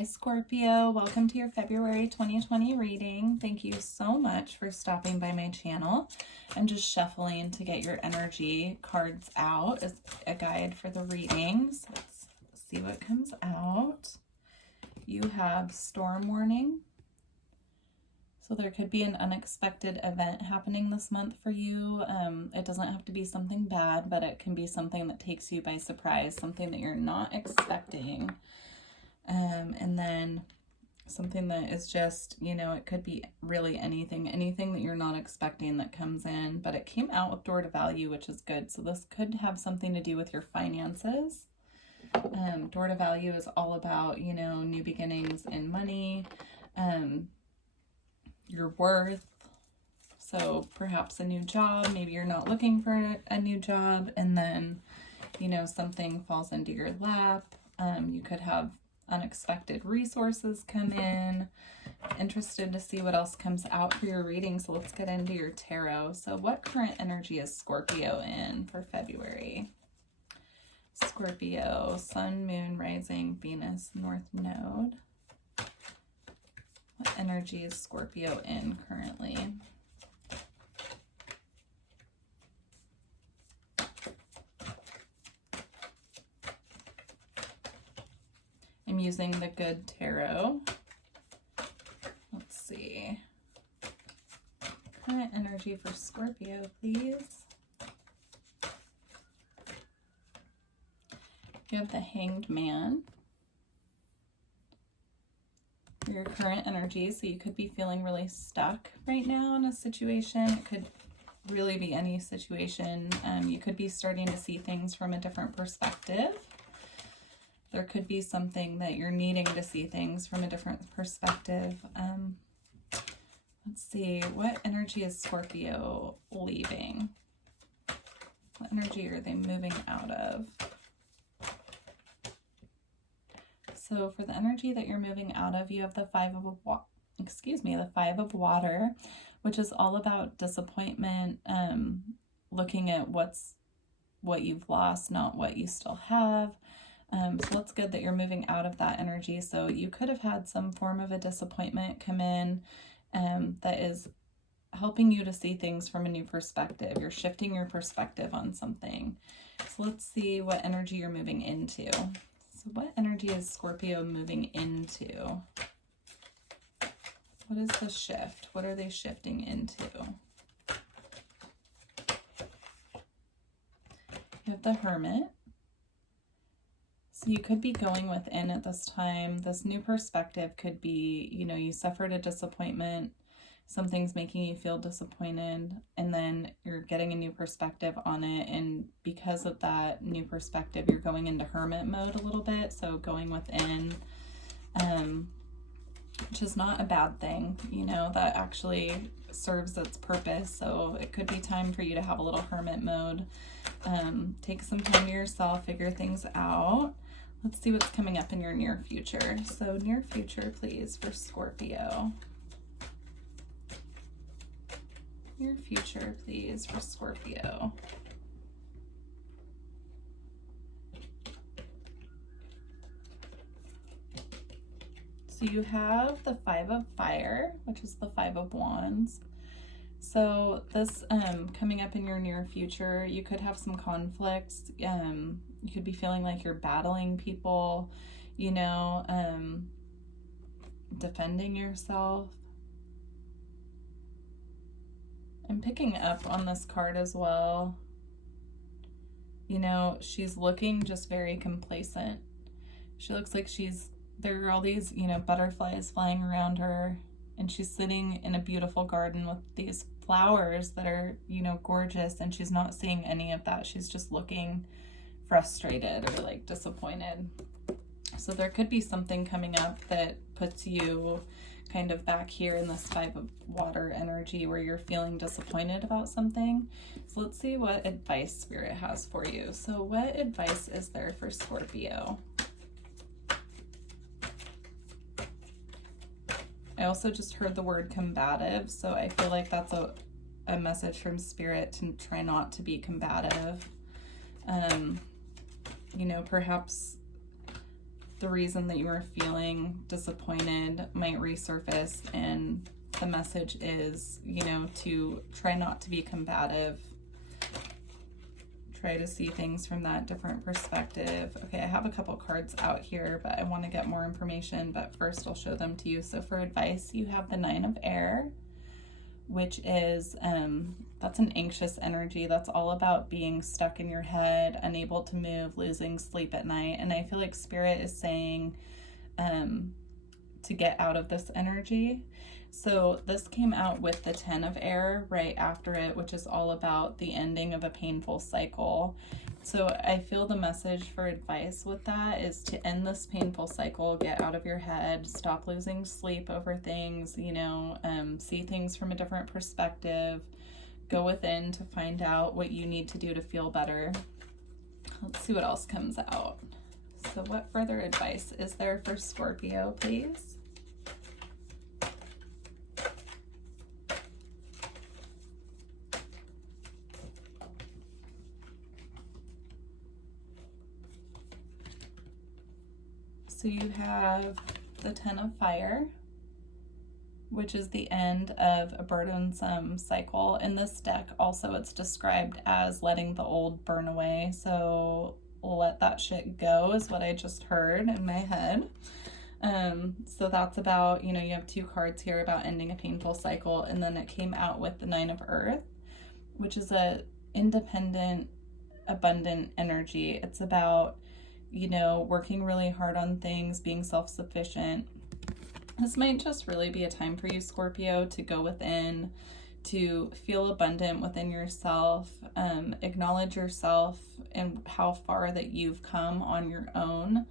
Hi Scorpio, welcome to your February 2020 reading. Thank you so much for stopping by my channel. I'm just shuffling to get your energy cards out as a guide for the readings. Let's see what comes out. You have storm warning. So there could be an unexpected event happening this month for you. It doesn't have to be something bad, but it can be something that takes you by surprise, something that you're not expecting. And then something that is just, it could be really anything that you're not expecting that comes in, but it came out with door to value, which is good. So this could have something to do with your finances. Door to value is all about, new beginnings in money, your worth. So perhaps a new job, maybe you're not looking for a new job, and then, something falls into your lap. You could have unexpected resources come in. Interested to see what else comes out for your reading, so let's get into your tarot. So what current energy is Scorpio in for February? Scorpio, Sun, Moon, Rising, Venus, North Node. What energy is Scorpio in currently? I'm using the Good Tarot. Let's see. Current energy for Scorpio, please. You have the Hanged Man. For your current energy, so you could be feeling really stuck right now in a situation. It could really be any situation. You could be starting to see things from a different perspective. There could be something that you're needing to see things from a different perspective. Let's see, what energy is Scorpio leaving? What energy are they moving out of? So for the energy that you're moving out of, you have the Five of Water, which is all about disappointment, looking at what you've lost, not what you still have. So it's good that you're moving out of that energy. So you could have had some form of a disappointment come in that is helping you to see things from a new perspective. You're shifting your perspective on something. So let's see what energy you're moving into. So what energy is Scorpio moving into? What is the shift? What are they shifting into? You have the Hermit. So you could be going within at this time. This new perspective could be, you suffered a disappointment, something's making you feel disappointed, and then you're getting a new perspective on it. And because of that new perspective, you're going into hermit mode a little bit. So going within, which is not a bad thing, that actually serves its purpose. So it could be time for you to have a little hermit mode. Take some time to yourself, figure things out. Let's see what's coming up in your near future. So near future, please, for Scorpio. Near future, please, for Scorpio. So you have the Five of Fire, which is the Five of Wands. So this coming up in your near future, you could have some conflicts. You could be feeling like you're battling people, defending yourself. I'm picking up on this card as well. She's looking just very complacent. She looks like there are all these, butterflies flying around her, and she's sitting in a beautiful garden with these flowers that are, gorgeous, and she's not seeing any of that. She's just looking frustrated or disappointed. So there could be something coming up that puts you kind of back here in this Five of Water energy where you're feeling disappointed about something. So let's see what advice Spirit has for you. So what advice is there for Scorpio? I also just heard the word combative, so I feel like that's a message from Spirit to try not to be combative. Perhaps the reason that you are feeling disappointed might resurface, and the message is, you know, to try not to be combative. Try to see things from that different perspective. Okay, I have a couple cards out here, but I want to get more information, but first I'll show them to you. So for advice, you have the Nine of Air, which is, that's an anxious energy. That's all about being stuck in your head, unable to move, losing sleep at night. And I feel like Spirit is saying to get out of this energy. So this came out with the Ten of Air right after it, which is all about the ending of a painful cycle. So I feel the message for advice with that is to end this painful cycle, get out of your head, stop losing sleep over things, you know, see things from a different perspective, go within to find out what you need to do to feel better. Let's see what else comes out. So what further advice is there for Scorpio, please? So you have the Ten of Fire, which is the end of a burdensome cycle. In this deck, also, it's described as letting the old burn away. So let that shit go is what I just heard in my head. So that's about, you know, you have two cards here about ending a painful cycle, and then it came out with the Nine of Earth, which is a independent, abundant energy. It's about, you know, working really hard on things, being self-sufficient. This might just really be a time for you, Scorpio, to go within, to feel abundant within yourself, acknowledge yourself and how far that you've come on your own,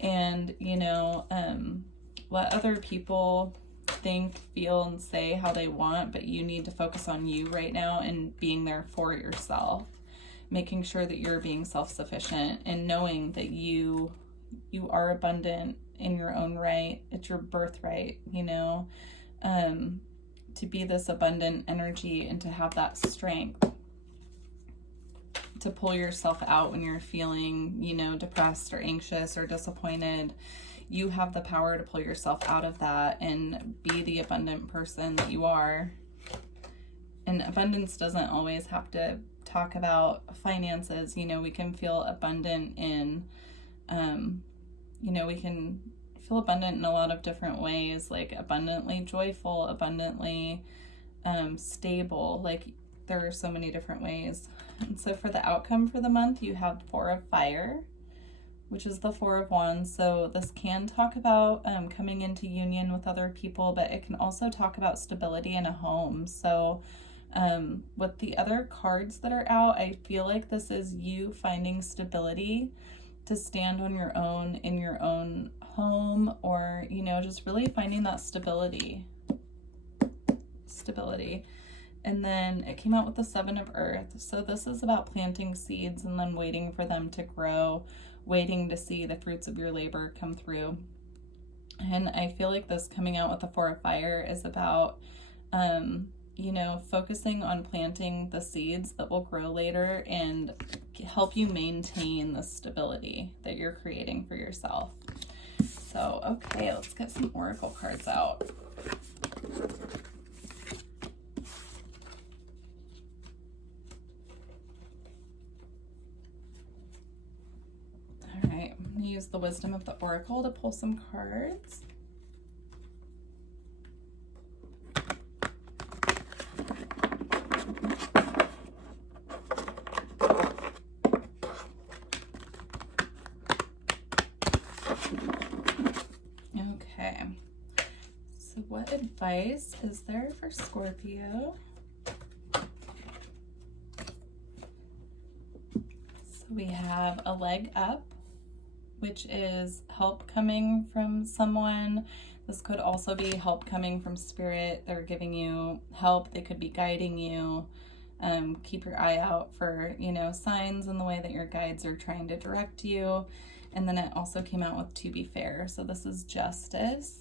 and, you know, let other people think, feel, and say how they want, but you need to focus on you right now and being there for yourself. Making sure that you're being self-sufficient and knowing that you are abundant in your own right. It's your birthright, you know, to be this abundant energy and to have that strength to pull yourself out when you're feeling, you know, depressed or anxious or disappointed. You have the power to pull yourself out of that and be the abundant person that you are. And abundance doesn't always have to talk about finances. You know, we can feel abundant in, you know, we can feel abundant in a lot of different ways, like abundantly joyful, abundantly stable. Like there are so many different ways. And so for the outcome for the month, you have Four of Fire, which is the Four of Wands. So this can talk about coming into union with other people, but it can also talk about stability in a home. So with the other cards that are out, I feel like this is you finding stability to stand on your own in your own home, or, you know, just really finding that stability. And then it came out with the Seven of Earth. So this is about planting seeds and then waiting for them to grow, waiting to see the fruits of your labor come through. And I feel like this coming out with the Four of Fire is about, you know, focusing on planting the seeds that will grow later and help you maintain the stability that you're creating for yourself. So, okay, let's get some oracle cards out. All right, I'm going to use the wisdom of the oracle to pull some cards. Okay, so what advice is there for Scorpio? So we have a leg up, which is help coming from someone. This could also be help coming from spirit. They're giving you help. They could be guiding you. Keep your eye out for, you know, signs in the way that your guides are trying to direct you. And then it also came out with to be fair. So this is justice.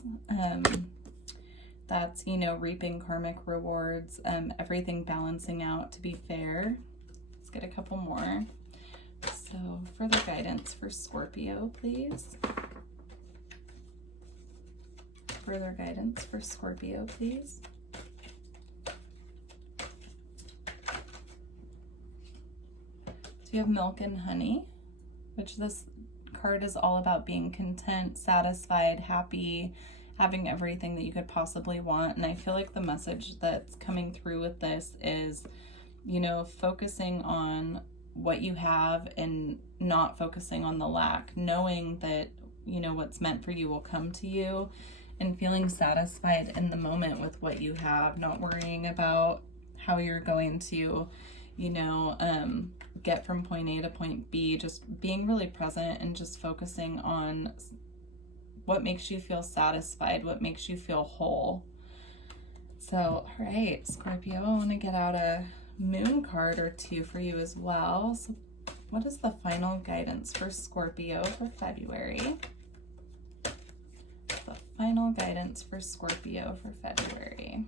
That's, you know, reaping karmic rewards, everything balancing out to be fair. Let's get a couple more. So further guidance for Scorpio, please. further guidance for Scorpio, please. So you have Milk and Honey, which this card is all about being content, satisfied, happy, having everything that you could possibly want. And I feel like the message that's coming through with this is, you know, focusing on what you have and not focusing on the lack, knowing that, you know, what's meant for you will come to you, and feeling satisfied in the moment with what you have, not worrying about how you're going to, you know, get from point A to point B, just being really present and just focusing on what makes you feel satisfied, what makes you feel whole. So, all right, Scorpio, I want to get out a moon card or two for you as well. So what is the final guidance for Scorpio for February? The final guidance for Scorpio for February.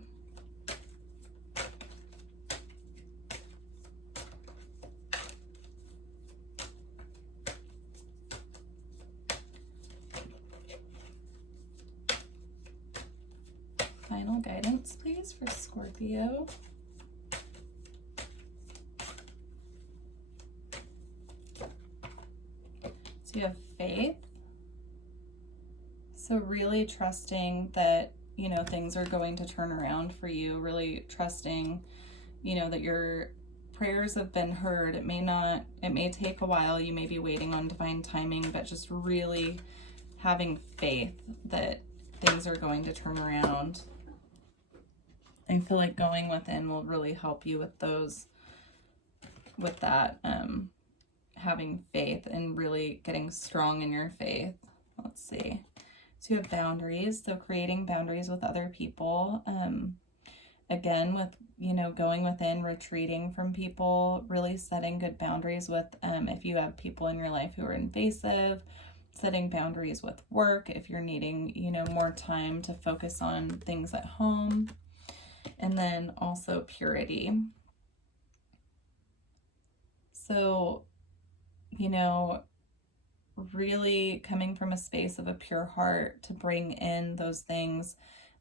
Final guidance, please, for Scorpio. So you have faith. So really trusting that, you know, things are going to turn around for you, really trusting, you know, that your prayers have been heard. It may take a while, you may be waiting on divine timing, but just really having faith that things are going to turn around. I feel like going within will really help you with those, with that, having faith and really getting strong in your faith. Let's see. So you have boundaries. So creating boundaries with other people. Again, with, you know, going within, retreating from people, really setting good boundaries with, if you have people in your life who are invasive, setting boundaries with work, if you're needing, you know, more time to focus on things at home. And then also purity. So, you know, really coming from a space of a pure heart to bring in those things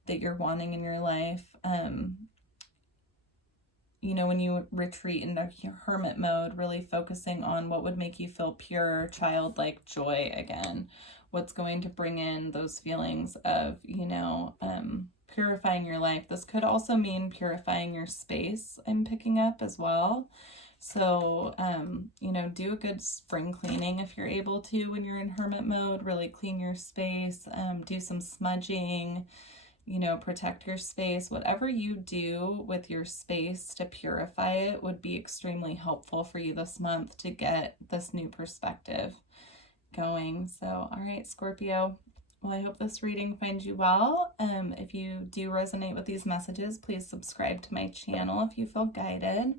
that you're wanting in your life. You know, when you retreat into hermit mode, really focusing on what would make you feel pure, childlike joy again. What's going to bring in those feelings of, you know, purifying your life. This could also mean purifying your space, I'm picking up as well. So, you know, do a good spring cleaning if you're able to when you're in hermit mode. Really clean your space, do some smudging, you know, protect your space. Whatever you do with your space to purify it would be extremely helpful for you this month to get this new perspective going. So, all right, Scorpio. Well, I hope this reading finds you well. If you do resonate with these messages, please subscribe to my channel if you feel guided.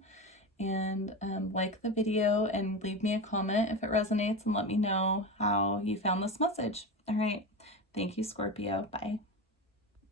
And like the video and leave me a comment if it resonates and let me know how you found this message. All right. Thank you, Scorpio. Bye.